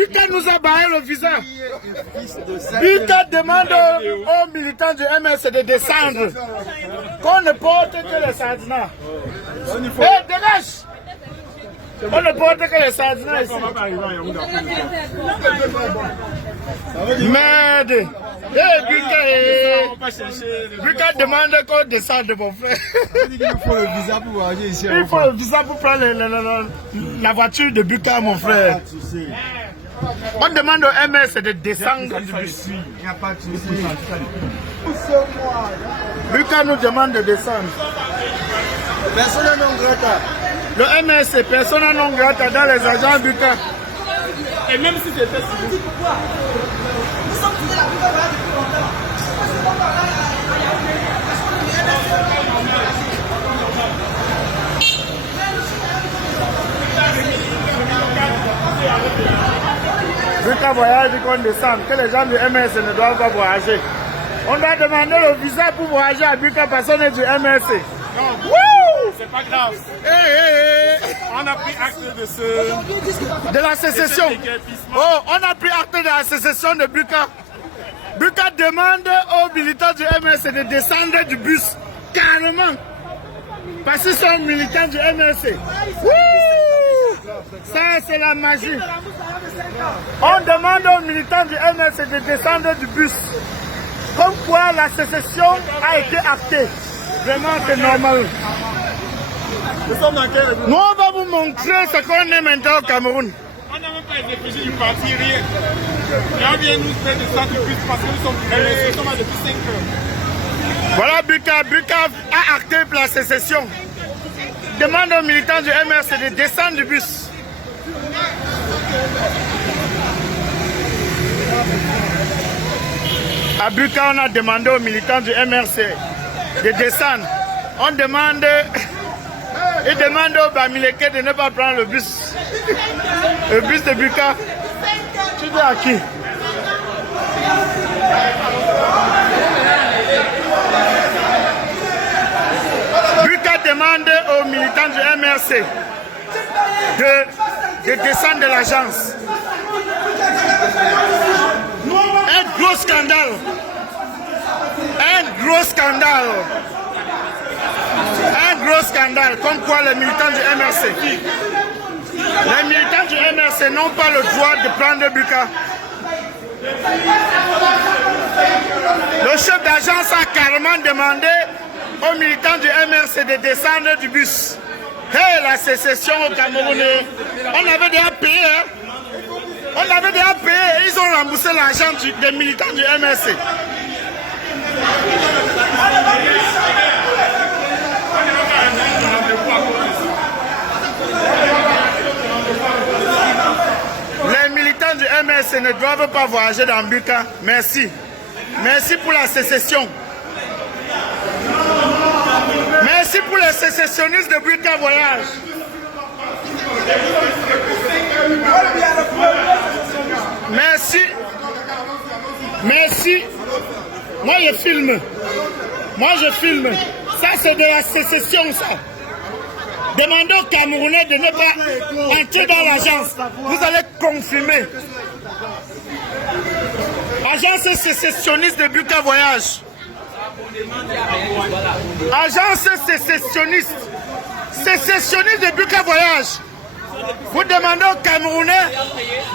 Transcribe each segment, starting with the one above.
Buka nous a barré le visa. Buka demande aux militants du MS de descendre. Qu'on ne porte que les sardinats. Eh, dégage! On ne porte que les sardinats ici. Merde! Eh, Buka demande qu'on descende, mon frère. Il faut le visa pour voyager ici. Il faut le visa pour prendre la voiture de Buka, mon frère. On demande au MS de descendre du bus. Il n'y a pas de souci. Buka nous demande de descendre. Personne non grata. Le MS, personne non grata dans les agents Buka. Et même si c'était civil. Buka voyage qu'on descende, que les gens du MS ne doivent pas voyager. On doit demander le visa pour voyager à Buka parce qu'on est du MS. C'est pas grave. On a pris acte De la sécession. Oh, on a pris acte de la sécession de Buka. Buka demande aux militants du MS de descendre du bus, carrément. Parce qu'ils sont militants du MS. Ça, c'est la magie. On demande aux militants du MS de descendre du bus. Comme quoi la sécession a été actée. Vraiment, c'est normal. Nous, on va vous montrer ce qu'on est maintenant au Cameroun. On n'a même pas été réfugiés du parti, rien. Et on vient nous faire de ça depuis parce que nous sommes là depuis 5 heures. Voilà, Buka a acté la sécession. Demande aux militants du MRC de descendre du bus. À Buka, on a demandé aux militants du MRC de descendre. On demande... Il demande au Bamileke de ne pas prendre le bus. Le bus de Buka. Tu dis à qui? Buka demande aux militants du MRC de descendre de l'agence. Un gros scandale. Un gros scandale. Un gros scandale, comme quoi les militants du MRC. Les militants du MRC n'ont pas le droit de prendre Buka. Le chef d'agence a carrément demandé aux militants du MRC de descendre du bus. Hey, la sécession au Cameroun, on avait déjà payé. Hein? On avait déjà payé et ils ont remboursé l'argent des militants du MRC. Les militants du MS ne doivent pas voyager dans Buka. Merci. Merci pour la sécession. Merci pour les sécessionnistes de Buka Voyage. Merci. Merci. Moi je filme. Moi je filme. Ça c'est de la sécession ça. Demandez aux Camerounais de ne pas entrer dans l'agence. Vous allez confirmer. Agence sécessionniste de Buka Voyage. Agence sécessionniste. Sécessionniste de Buka Voyage. Vous demandez aux Camerounais,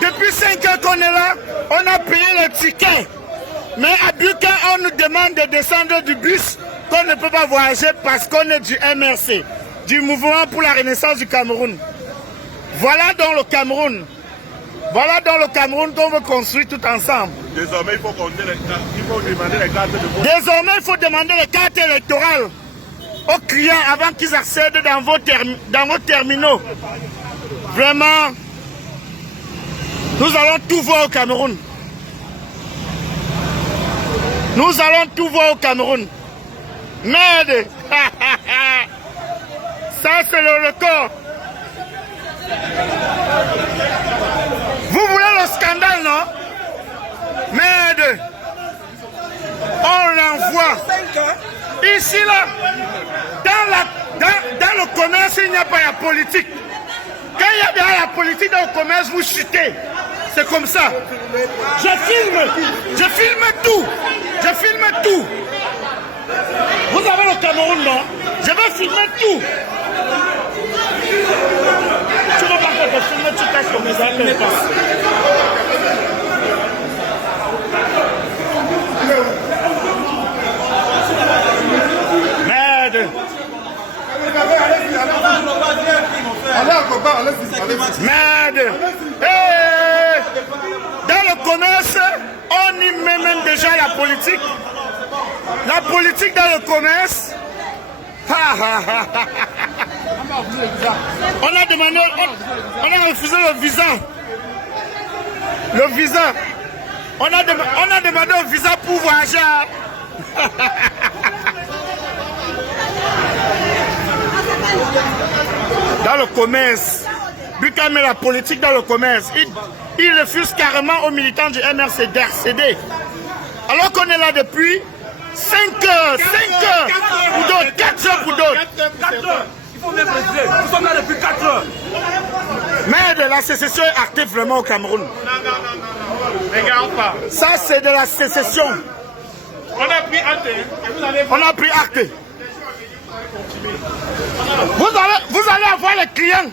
depuis 5 ans qu'on est là, on a payé le ticket. Mais à Buka, on nous demande de descendre du bus, qu'on ne peut pas voyager parce qu'on est du MRC. Du mouvement pour la renaissance du Cameroun. Voilà dans le Cameroun. Voilà dans le Cameroun qu'on veut construire tout ensemble. Désormais, il faut demander les cartes de vote. Désormais, il faut demander les cartes électorales aux clients avant qu'ils accèdent dans vos terminaux. Vraiment, nous allons tout voir au Cameroun. Nous allons tout voir au Cameroun. Merde. Ça, c'est le record. Vous voulez le scandale, non? Merde. On l'envoie. Ici, là, dans le commerce, il n'y a pas la politique. Quand il y a bien la politique dans le commerce, vous chutez. C'est comme ça. Je filme tout. Je filme tout. Vous avez le Cameroun, non? Je vais filmer tout. Tu ne vas pas te filmer, tu caches ton visage. Merde. Merde. Hey. Dans le commerce, on y met même déjà la politique. La politique dans le commerce. On a demandé, on a refusé le visa. Le visa. On a demandé un visa pour voyager. Dans le commerce, Buka met la politique dans le commerce. Il refuse carrément aux militants du MRC d'accéder. Alors qu'on est là depuis 5 heures pour d'autres, 4 heures pour d'autres. 4 heures. Il faut même préciser. Nous sommes là depuis 4 heures. Mais la sécession est actée vraiment au Cameroun. Non. Regarde pas. Ça, c'est de la sécession. On a pris acte. On a pris acte. Vous allez avoir les clients.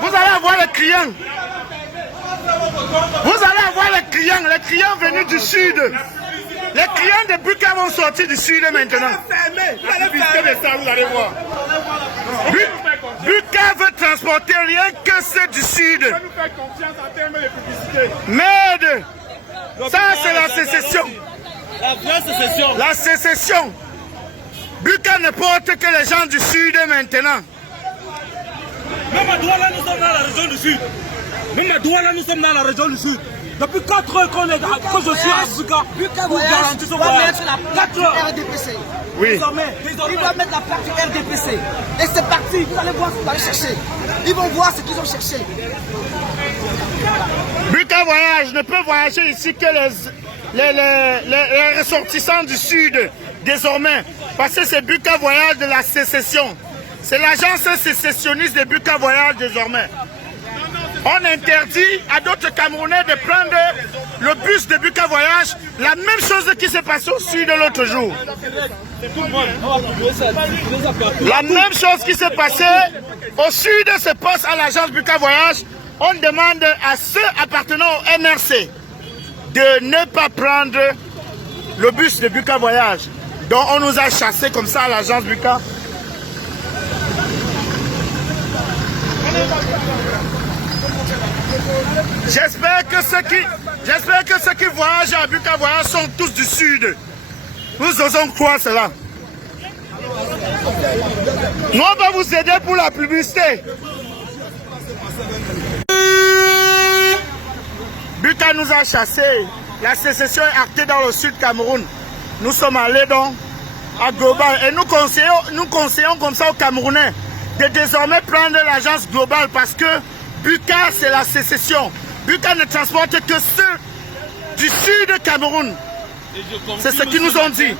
Vous allez avoir les clients. Vous allez avoir les clients venus du sud. Les clients de Buka vont sortir du sud maintenant. Vous allez voir. Buka veut transporter rien que ceux du sud. On nous fait confiance en termes de publicité. Merde. Ça, c'est la sécession. La vraie sécession. La sécession. Buka ne porte que les gens du sud maintenant. Même à Douala, nous sommes dans la région du sud. Même à Douala, nous sommes dans la région du sud. Depuis 4 heures que je suis à Buka pour garantir ce voyage. 4 heures. RDPC. Oui. Il va mettre la plaque du RDPC. Et c'est parti. Vous allez voir ce qu'ils vont aller chercher. Ils vont voir ce qu'ils ont cherché. Buka Voyage ne peut voyager ici que les ressortissants du sud désormais. Parce que c'est Buka Voyage de la sécession. C'est l'agence sécessionniste de Buka Voyage désormais. On interdit à d'autres Camerounais de prendre le bus de Buka Voyage. La même chose qui s'est passée au sud l'autre jour. La même chose qui s'est passée au sud se passe à l'agence Buka Voyage. On demande à ceux appartenant au MRC de ne pas prendre le bus de Buka Voyage. Donc on nous a chassés comme ça à l'agence Buka. J'espère que ceux qui voyagent à Buka Voyage sont tous du sud. Nous osons croire cela. Nous on va vous aider pour la publicité. Buka nous a chassés. La sécession est actée dans le sud Cameroun. Nous sommes allés donc à Global et nous conseillons comme ça aux Camerounais de désormais prendre l'agence Global parce que Buka c'est la sécession. Buka ne transporte que ceux du sud Cameroun. C'est ce qu'ils nous ont dit.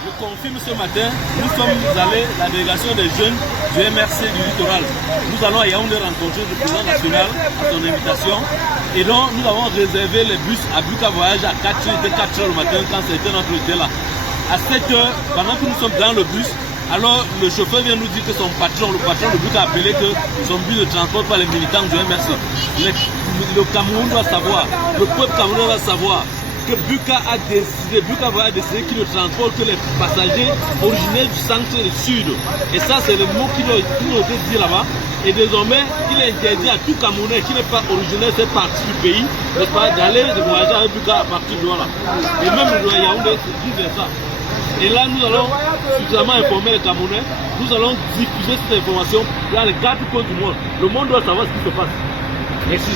Je confirme ce matin, nous sommes allés, la délégation des jeunes du MRC du littoral. Nous allons à Yaoundé rencontrer le président national à son invitation. Et donc nous avons réservé les bus à Buka Voyage à 4 heures le matin quand c'était notre hôtel là. À 7 heures, pendant que nous sommes dans le bus, alors le chauffeur vient nous dire que son patron, le patron de Buka a appelé que son bus ne transporte pas les militants du MRC. Le Cameroun doit savoir, le peuple camerounais doit savoir que Buka a décidé, qu'il ne transporte que les passagers originaires du centre et du sud. Et ça, c'est le mot qui doit être dit là-bas. Et désormais, il est interdit à tout Camerounais qui n'est pas originaire de cette partie du pays, d'aller voyager avec Buka à partir de là. Et même le Yaoundé dit ça. Et là, nous allons suffisamment informer les Camerounais. Nous allons diffuser cette information dans les 4 coins du monde. Le monde doit savoir ce qui se passe. Merci.